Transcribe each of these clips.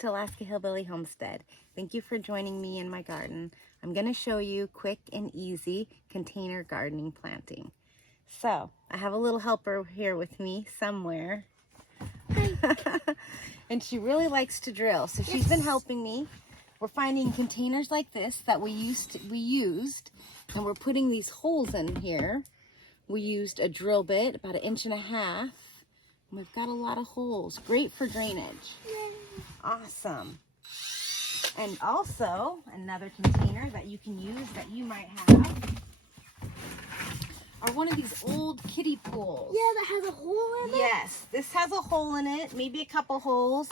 to Alaska Hillbilly Homestead. Thank you for joining me in my garden. I'm going to show you quick and easy container gardening planting. So I have a little helper here with me somewhere. And she really likes to drill, so she's been helping me. We're finding containers like this that we used, and we're putting these holes in here. We used a drill bit, about 1.5 inches. And we've got a lot of holes. Great for drainage. Yay. Awesome. And also, another container that you can use that you might have are one of these old kiddie pools. Yeah, that has a hole in it? Yes, this has a hole in it, maybe a couple holes.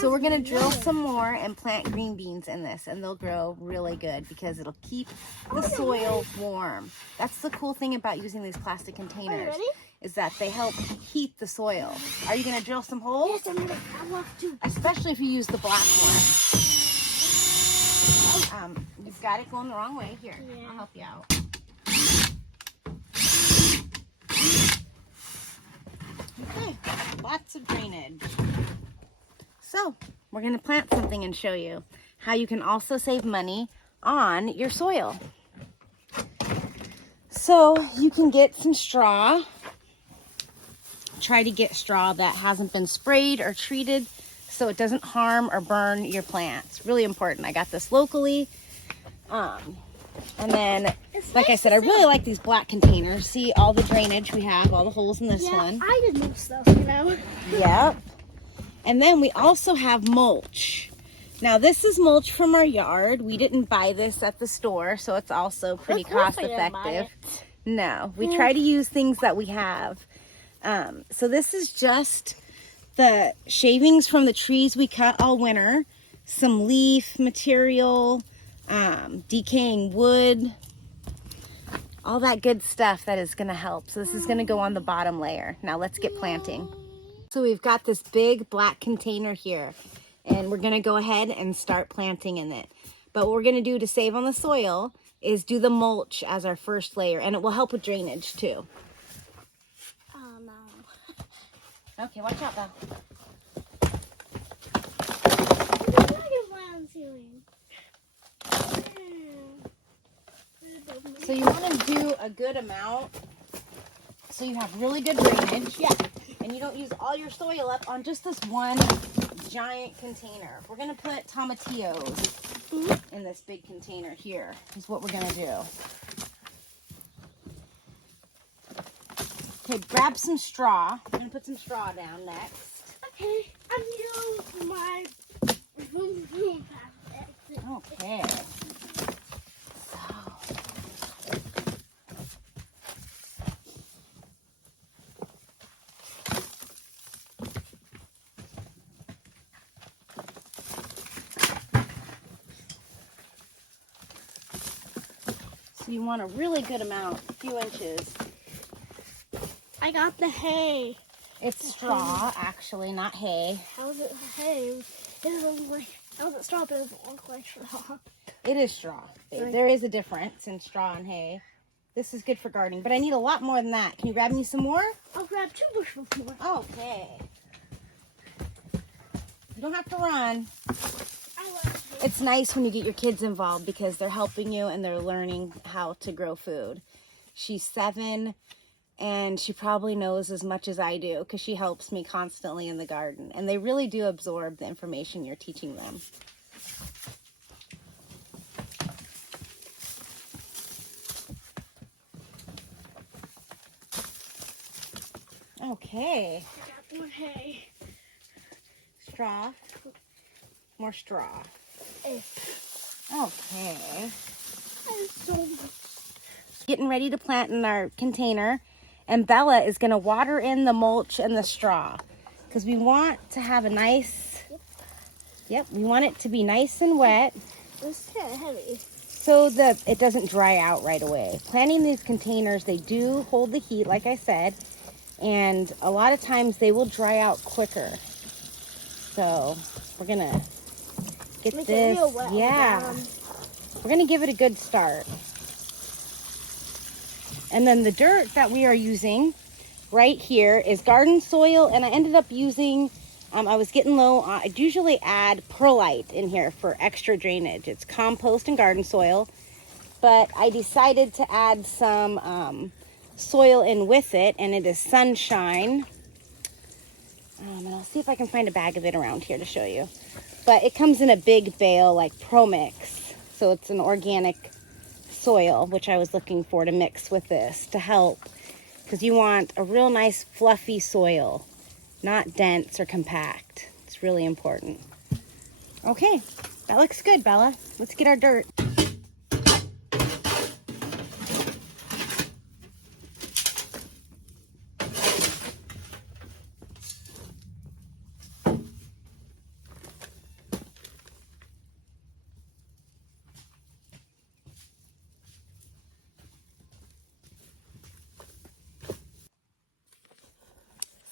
So we're going to drill some more and plant green beans in this, and they'll grow really good because it'll keep the soil warm. That's the cool thing about using these plastic containers, is that they help heat the soil. Are you going to drill some holes? Yes, I love to. Especially if you use the black one. You've got it going the wrong way. Here, I'll help you out. Okay, lots of drainage. So, we're going to plant something and show you how you can also save money on your soil. So, you can get some straw. Try to get straw that hasn't been sprayed or treated so it doesn't harm or burn your plants. Really important. I got this locally. And then, like I said, I really like these black containers. See all the drainage we have, all the holes in this one. I did most of those, you know. Yep. And then we also have mulch. Now, this is mulch from our yard. We didn't buy this at the store, so it's also pretty cost effective. No, we try to use things that we have. So this is just the shavings from the trees we cut all winter, some leaf material, decaying wood, all that good stuff that is going to help. So this is going to go on the bottom layer. Now let's get planting. So we've got this big black container here, and we're going to go ahead and start planting in it. But what we're going to do to save on the soil is do the mulch as our first layer, and it will help with drainage too. Oh no. Okay, watch out though. So you want to do a good amount so you have really good drainage. Yeah. And you don't use all your soil up on just this one giant container. We're going to put tomatillos in this big container here is what we're going to do. Okay, grab some straw. I'm going to put some straw down next. Okay, I'm using my boom packet. Okay. So you want a really good amount, a few inches. I got the hay. It's straw, actually, not hay. How's it hay? It doesn't look like, how's it straw, but it doesn't look like straw? It is straw. There is a difference in straw and hay. This is good for gardening, but I need a lot more than that. Can you grab me some more? I'll grab 2 bushels more. Okay. You don't have to run. I love it. It's nice when you get your kids involved because they're helping you and they're learning how to grow food. She's 7 and she probably knows as much as I do because she helps me constantly in the garden. And they really do absorb the information you're teaching them. Okay. I got more hay. Straw. More straw. Hey. Okay. I'm so Getting ready to plant in our container, and Bella is going to water in the mulch and the straw because we want to have a nice, we want it to be nice and wet. It's kind of heavy. So that it doesn't dry out right away. Planting these containers, they do hold the heat, like I said, and a lot of times they will dry out quicker. So we're going to get Make this. it real wet. We're going to give it a good start. And then the dirt that we are using right here is garden soil, and I ended up using I was getting low. I'd usually add perlite in here for extra drainage. It's compost and garden soil, but I decided to add some soil in with it, and it is Sunshine. And I'll see if I can find a bag of it around here to show you. But it comes in a big bale like ProMix, so it's an organic soil, which I was looking for to mix with this to help, because you want a real nice fluffy soil, not dense or compact. It's really important. Okay, that looks good, Bella. Let's get our dirt.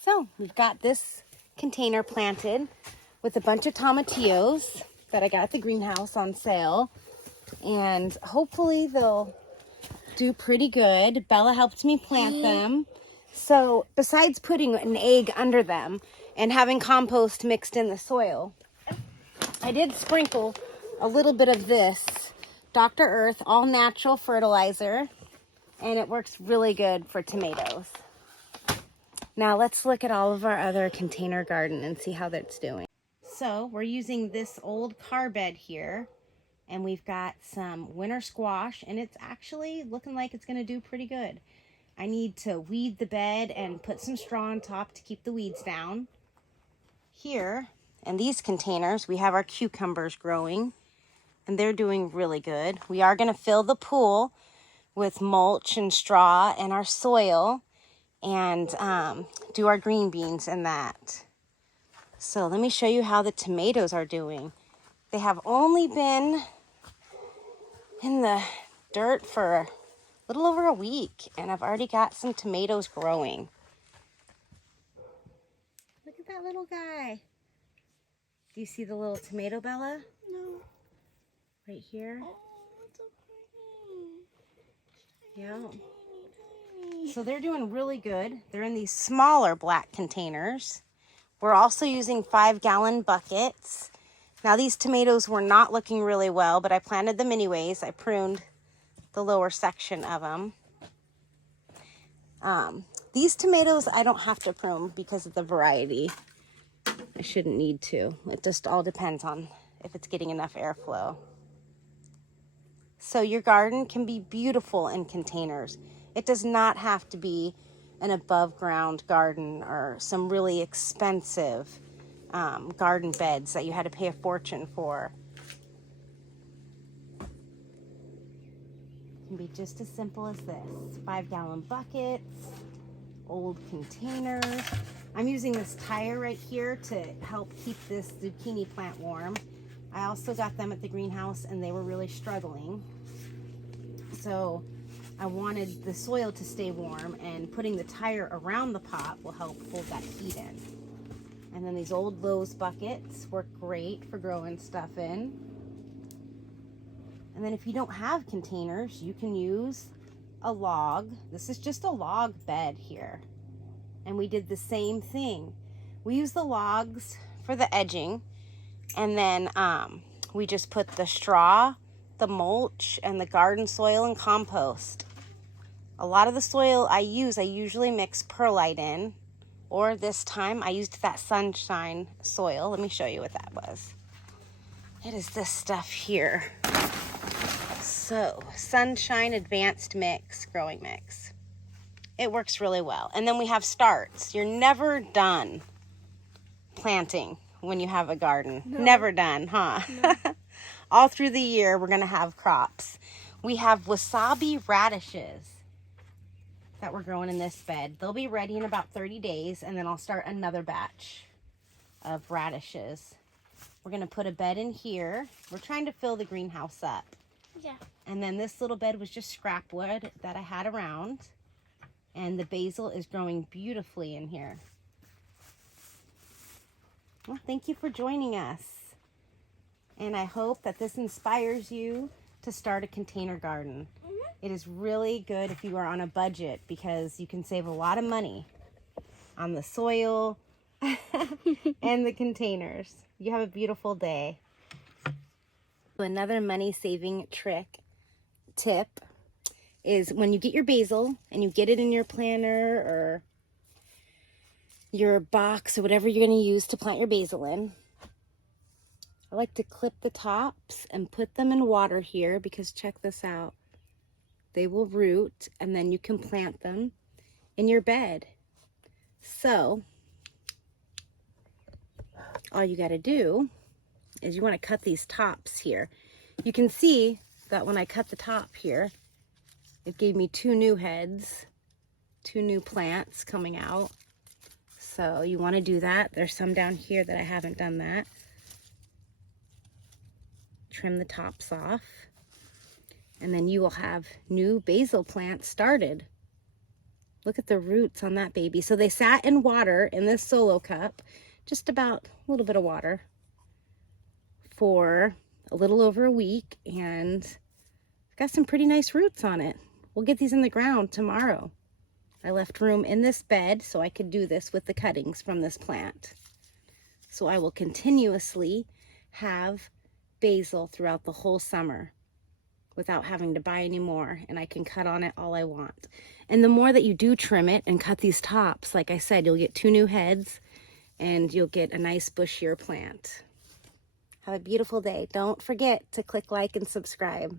So we've got this container planted with a bunch of tomatillos that I got at the greenhouse on sale, and hopefully they'll do pretty good. Bella helped me plant them. So besides putting an egg under them and having compost mixed in the soil, I did sprinkle a little bit of this Dr. Earth all natural fertilizer, and it works really good for tomatoes. Now let's look at all of our other container garden and see how that's doing. So we're using this old car bed here, and we've got some winter squash, and it's actually looking like it's going to do pretty good. I need to weed the bed and put some straw on top to keep the weeds down. Here in these containers, we have our cucumbers growing, and they're doing really good. We are going to fill the pool with mulch and straw and our soil, and do our green beans in that. So let me show you how the tomatoes are doing. They have only been in the dirt for a little over a week, and I've already got some tomatoes growing. Look at that little guy. Do you see the little tomato, Bella? No. Right here? Oh, it's so pretty. Yeah. So they're doing really good. They're in these smaller black containers. We're also using 5-gallon buckets. Now these tomatoes were not looking really well, but I planted them anyways. I pruned the lower section of them. These tomatoes I don't have to prune because of the variety. I shouldn't need to. It just all depends on if it's getting enough airflow. So your garden can be beautiful in containers. It does not have to be an above ground garden or some really expensive garden beds that you had to pay a fortune for. It can be just as simple as this. 5-gallon buckets, old containers. I'm using this tire right here to help keep this zucchini plant warm. I also got them at the greenhouse and they were really struggling. So I wanted the soil to stay warm, and putting the tire around the pot will help hold that heat in. And then these old Lowe's buckets work great for growing stuff in. And then if you don't have containers, you can use a log. This is just a log bed here. And we did the same thing. We use the logs for the edging, and then we just put the straw, the mulch, and the garden soil and compost. A lot of the soil I usually mix perlite in, or this time I used that Sunshine soil. Let me show you what that was. It is this stuff here. So, Sunshine Advanced Mix, Growing Mix. It works really well. And then we have starts. You're never done planting when you have a garden. No. Never done, huh? No. All through the year, we're going to have crops. We have wasabi radishes that we're growing in this bed. They'll be ready in about 30 days, and then I'll start another batch of radishes. We're going to put a bed in here. We're trying to fill the greenhouse up. Yeah. And then this little bed was just scrap wood that I had around. And the basil is growing beautifully in here. Well, thank you for joining us. And I hope that this inspires you to start a container garden. It is really good if you are on a budget, because you can save a lot of money on the soil, and the containers. You have a beautiful day. Another money-saving tip is when you get your basil and you get it in your planter or your box or whatever you're going to use to plant your basil in, I like to clip the tops and put them in water here because check this out. They will root and then you can plant them in your bed. So all you got to do is you want to cut these tops here. You can see that when I cut the top here, it gave me 2 new heads, 2 new plants coming out. So you want to do that. There's some down here that I haven't done that. Trim the tops off. And then you will have new basil plants started. Look at the roots on that baby. So they sat in water in this Solo cup, just about a little bit of water, for a little over a week, and it's got some pretty nice roots on it. We'll get these in the ground tomorrow. I left room in this bed so I could do this with the cuttings from this plant. So I will continuously have basil throughout the whole summer without having to buy any more, and I can cut on it all I want. And the more that you do trim it and cut these tops, like I said, you'll get 2 new heads and you'll get a nice bushier plant. Have a beautiful day. Don't forget to click like and subscribe.